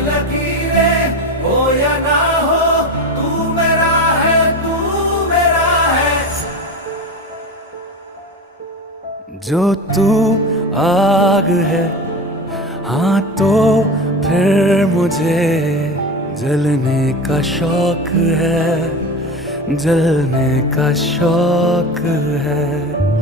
लकीरें हो या ना हो, तू मेरा है, तू मेरा है। जो तू आग है, हाँ तो फिर मुझे जलने का शौक है, जलने का शौक है।